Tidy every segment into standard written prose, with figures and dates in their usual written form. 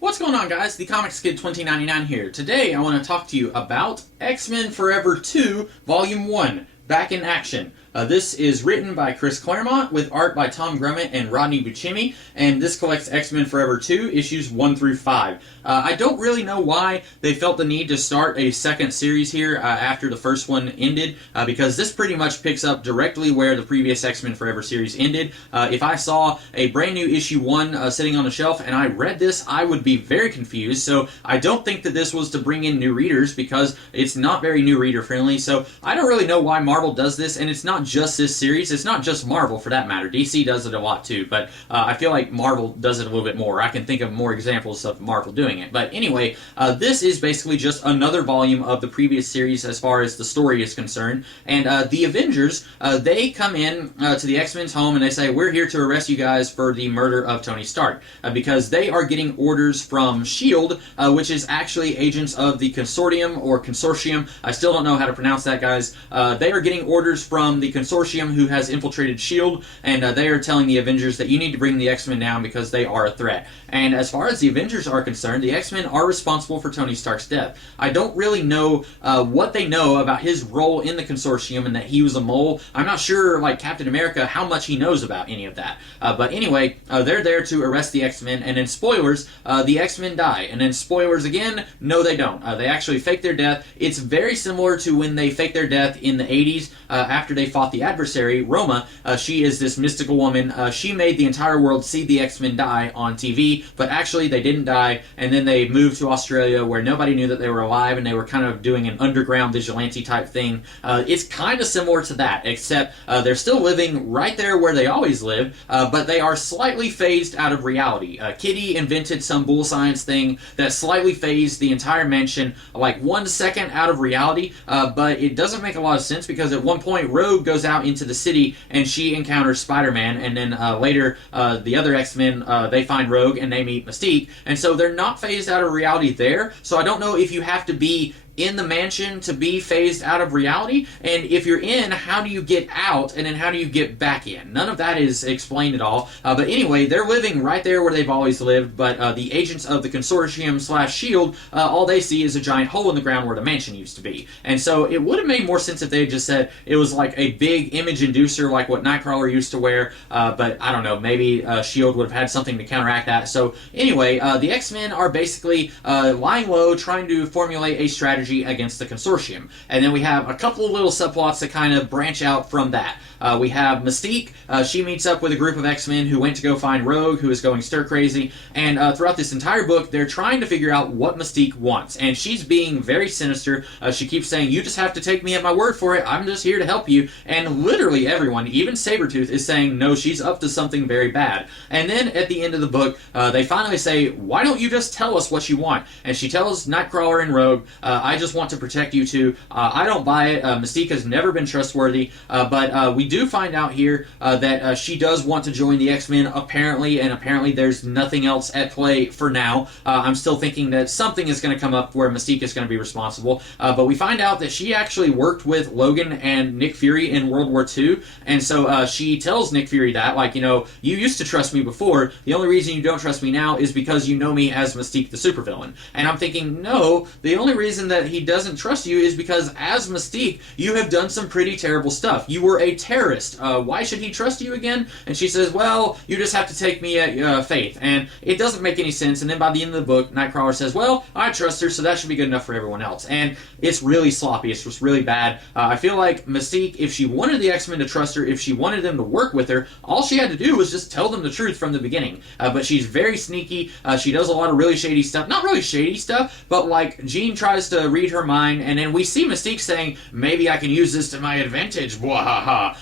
What's going on, guys? The Comics Kid 2099 here. Today I want to talk to you about X-Men Forever 2 Volume 1, Back in Action. This is written by Chris Claremont with art by Tom Grummett and Rodney Buscemi, and this collects X-Men Forever 2 issues 1 through 5. I don't really know why they felt the need to start a second series here after the first one ended, because this pretty much picks up directly where the previous X-Men Forever series ended. If I saw a brand new issue 1 sitting on the shelf and I read this, I would be very confused, so I don't think that this was to bring in new readers because it's not very new reader friendly, so I don't really know why Marvel does this, and it's not just this series, it's not just Marvel for that matter. DC does it a lot too, but I feel like Marvel does it a little bit more. I can think of more examples of Marvel doing it. But anyway, this is basically just another volume of the previous series as far as the story is concerned, and the Avengers, they come in to the X-Men's home and they say, we're here to arrest you guys for the murder of Tony Stark, because they are getting orders from S.H.I.E.L.D., which is actually agents of the Consortium, or Consortium. I still don't know how to pronounce that, guys. They are getting orders from the Consortium who has infiltrated S.H.I.E.L.D., and they are telling the Avengers that you need to bring the X-Men down because they are a threat. And as far as the Avengers are concerned, the X-Men are responsible for Tony Stark's death. I don't really know what they know about his role in the Consortium and that he was a mole. I'm not sure, like Captain America, how much he knows about any of that. But anyway, they're there to arrest the X-Men, and in spoilers, the X-Men die. And then spoilers again, no they don't. They actually fake their death. It's very similar to when they faked their death in the 80s after they fought the adversary, Roma. She is this mystical woman. She made the entire world see the X-Men die on TV, but actually they didn't die, and then they moved to Australia where nobody knew that they were alive, and they were kind of doing an underground vigilante type thing. It's kind of similar to that, except they're still living right there where they always lived, but they are slightly phased out of reality. Kitty invented some bull science thing that slightly phased the entire mansion like 1 second out of reality, but it doesn't make a lot of sense because at one point Rogue goes out into the city and she encounters Spider-Man, and then later the other X-Men, they find Rogue and they meet Mystique, and so they're not phased out of reality there, so I don't know if you have to be in the mansion to be phased out of reality, and if you're in, how do you get out, and then how do you get back in? None of that is explained at all, but anyway, they're living right there where they've always lived, but the agents of the Consortium / S.H.I.E.L.D., all they see is a giant hole in the ground where the mansion used to be, and so it would have made more sense if they had just said it was like a big image inducer like what Nightcrawler used to wear, but I don't know, maybe S.H.I.E.L.D. would have had something to counteract that. So anyway, the X-Men are basically lying low, trying to formulate a strategy against the Consortium. And then we have a couple of little subplots that kind of branch out from that. We have Mystique. She meets up with a group of X-Men who went to go find Rogue, who is going stir-crazy. And throughout this entire book, they're trying to figure out what Mystique wants. And she's being very sinister. She keeps saying, you just have to take me at my word for it. I'm just here to help you. And literally everyone, even Sabretooth, is saying, no, she's up to something very bad. And then at the end of the book, they finally say, why don't you just tell us what you want? And she tells Nightcrawler and Rogue, I just want to protect you two. I don't buy it. Mystique has never been trustworthy, but we do find out here that she does want to join the X-Men, apparently, and apparently there's nothing else at play for now. I'm still thinking that something is going to come up where Mystique is going to be responsible, but we find out that she actually worked with Logan and Nick Fury in World War II, and so she tells Nick Fury that, like, you know, you used to trust me before, the only reason you don't trust me now is because you know me as Mystique the supervillain. And I'm thinking, no, the only reason that he doesn't trust you is because as Mystique, you have done some pretty terrible stuff. You were a terrorist. Why should he trust you again? And she says, well, you just have to take me at faith. And it doesn't make any sense. And then by the end of the book, Nightcrawler says, well, I trust her, so that should be good enough for everyone else. And it's really sloppy. It's just really bad. I feel like Mystique, if she wanted the X-Men to trust her, if she wanted them to work with her, all she had to do was just tell them the truth from the beginning. But she's very sneaky. She does a lot of really shady stuff. Not really shady stuff, but like Jean tries to read her mind, and then we see Mystique saying, maybe I can use this to my advantage, bwahaha.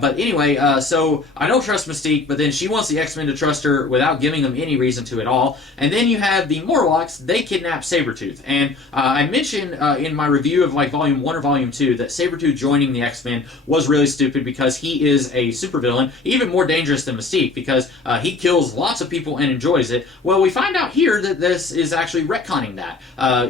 But anyway, so I don't trust Mystique, but then she wants the X-Men to trust her without giving them any reason to at all. And then you have the Morlocks. They kidnap Sabretooth. And I mentioned in my review of like Volume 1 or Volume 2 that Sabretooth joining the X-Men was really stupid because he is a supervillain, even more dangerous than Mystique because he kills lots of people and enjoys it. Well, we find out here that this is actually retconning that.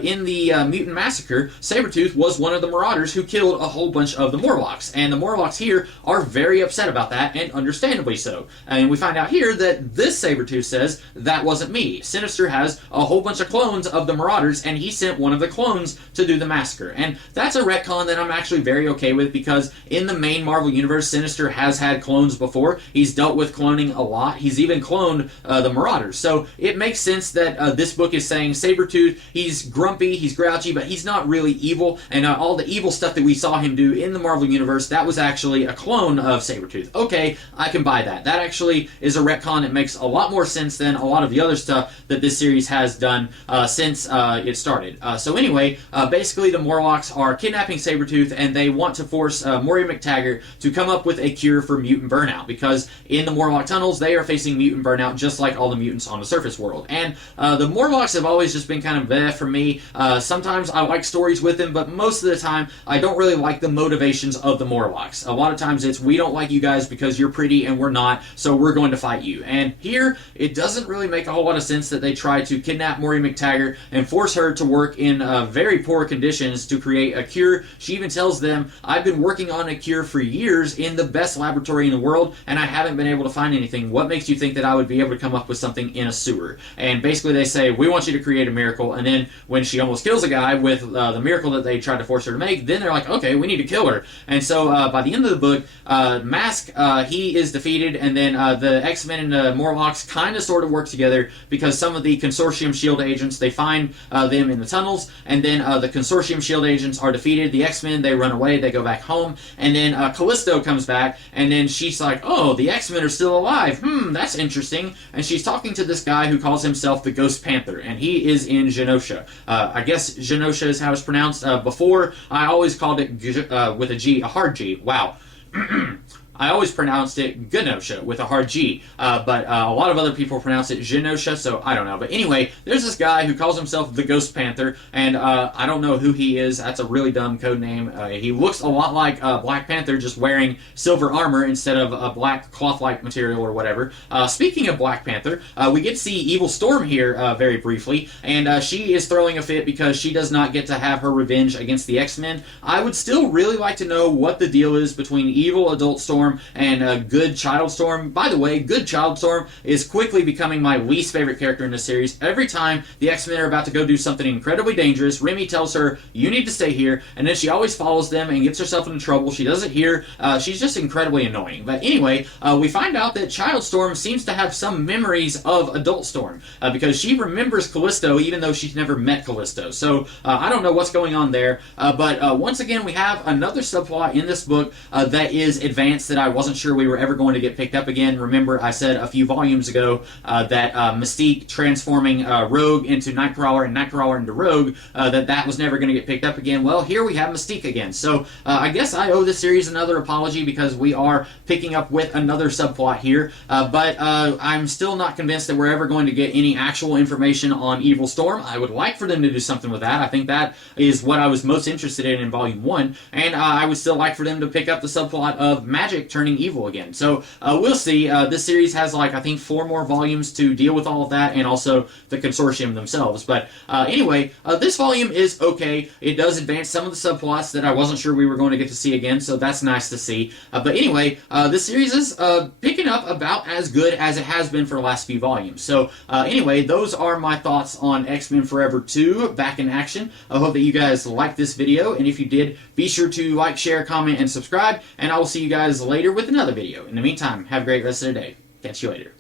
In the Mutant massacre, Sabretooth was one of the Marauders who killed a whole bunch of the Morlocks. And the Morlocks here are very upset about that, and understandably so. And we find out here that this Sabretooth says, that wasn't me. Sinister has a whole bunch of clones of the Marauders, and he sent one of the clones to do the massacre. And that's a retcon that I'm actually very okay with, because in the main Marvel Universe, Sinister has had clones before. He's dealt with cloning a lot. He's even cloned the Marauders. So it makes sense that this book is saying Sabretooth, he's grumpy, he's grouchy, but he's not really evil, and all the evil stuff that we saw him do in the Marvel Universe, that was actually a clone of Sabretooth. Okay, I can buy that. That actually is a retcon. It makes a lot more sense than a lot of the other stuff that this series has done since it started. So anyway, basically the Morlocks are kidnapping Sabretooth, and they want to force Moira McTaggart to come up with a cure for mutant burnout, because in the Morlock tunnels, they are facing mutant burnout just like all the mutants on the surface world. And the Morlocks have always just been kind of bleh for me. Sometimes I like stories with them, but most of the time, I don't really like the motivations of the Morlocks. A lot of times it's, we don't like you guys because you're pretty and we're not, so we're going to fight you. And here, it doesn't really make a whole lot of sense that they try to kidnap Moira McTaggart and force her to work in very poor conditions to create a cure. She even tells them, I've been working on a cure for years in the best laboratory in the world, and I haven't been able to find anything. What makes you think that I would be able to come up with something in a sewer? And basically they say, we want you to create a miracle, and then when she almost kills a guy with the miracle that they tried to force her to make, then they're like, okay, we need to kill her. And so by the end of the book, Mask, he is defeated, and then the X-Men and the Morlocks kind of sort of work together, because some of the Consortium S.H.I.E.L.D. agents, they find them in the tunnels, and then the Consortium S.H.I.E.L.D. agents are defeated. The X-Men, they run away, they go back home, and then Callisto comes back, and then she's like, oh, the X-Men are still alive. That's interesting. And she's talking to this guy who calls himself the Ghost Panther, and he is in Genosha. I guess Genosha is how it's pronounced. Before, I always called it with a G, a hard G. Wow. I always pronounced it Genosha with a hard G, but a lot of other people pronounce it Genosha, so I don't know. But anyway, there's this guy who calls himself the Ghost Panther, and I don't know who he is. That's a really dumb code name. He looks a lot like Black Panther, just wearing silver armor instead of a black cloth-like material or whatever. Speaking of Black Panther, we get to see Evil Storm here very briefly, and she is throwing a fit because she does not get to have her revenge against the X-Men. I would still really like to know what the deal is between evil Adult Storm and good Child Storm. By the way, good Child Storm is quickly becoming my least favorite character in this series. Every time the X-Men are about to go do something incredibly dangerous, Remy tells her, you need to stay here, and then she always follows them and gets herself into trouble. She doesn't hear. She's just incredibly annoying. But anyway, we find out that Child Storm seems to have some memories of Adult Storm, because she remembers Callisto even though she's never met Callisto. So I don't know what's going on there, but once again, we have another subplot in this book that is advanced that I wasn't sure we were ever going to get picked up again. Remember, I said a few volumes ago that Mystique transforming Rogue into Nightcrawler and Nightcrawler into Rogue, that was never going to get picked up again. Well, here we have Mystique again. So I guess I owe this series another apology, because we are picking up with another subplot here, but I'm still not convinced that we're ever going to get any actual information on Evil Storm. I would like for them to do something with that. I think that is what I was most interested in Volume 1, and I would still like for them to pick up the subplot of Magic turning evil again. So we'll see. This series has, like, I think 4 more volumes to deal with all of that, and also the Consortium themselves. But anyway, this volume is okay. It does advance some of the subplots that I wasn't sure we were going to get to see again, so that's nice to see. But anyway, this series is picking up about as good as it has been for the last few volumes. So anyway, those are my thoughts on X-Men Forever 2, Back in Action. I hope that you guys liked this video, and if you did, be sure to like, share, comment, and subscribe, and I will see you guys later with another video. In the meantime, have a great rest of the day. Catch you later.